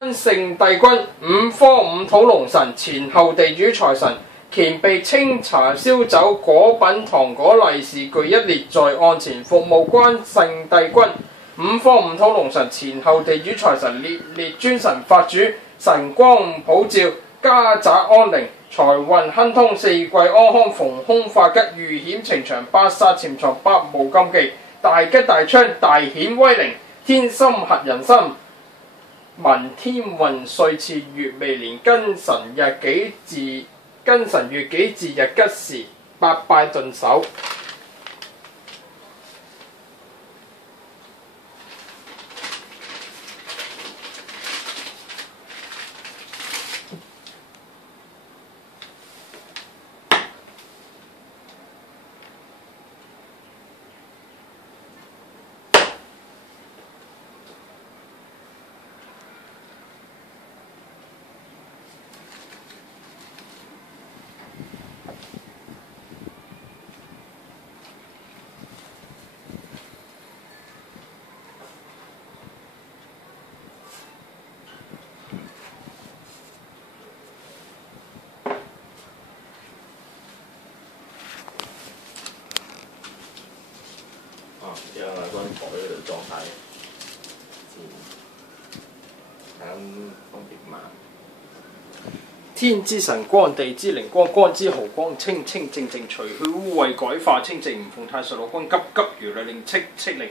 聖帝君，五方五土龍神，前後地主財神，乾備清茶燒酒果品糖果利是具一列在案前服務關聖帝君，五方五土龍神，前後地主財神，列列尊神法主，神光普照，家宅安寧，財運亨通，四季安康，逢凶化吉，遇險情長，百煞潛藏，百無禁忌，大吉大昌，大顯威靈，天心合人心。文天運歲次月未年，庚辰月己日吉時，百拜頓首。而家喺嗰張台嗰度裝晒，睇分別慢。天之神光，地之靈光，光之毫光，清清淨淨，除去污穢，改化清淨。唔奉太上老君，急急如律令，戚戚令。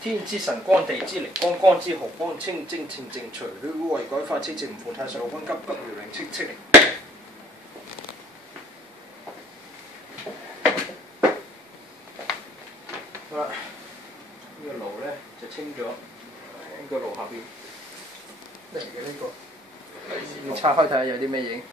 天之神光，地之靈光，光之毫光，清清淨淨，除去污穢，改化清淨。唔奉太上老君，急急如律令，戚戚令。好啦，呢個爐咧就清咗，呢個爐下邊嚟嘅呢個，要拆開睇下有啲咩影。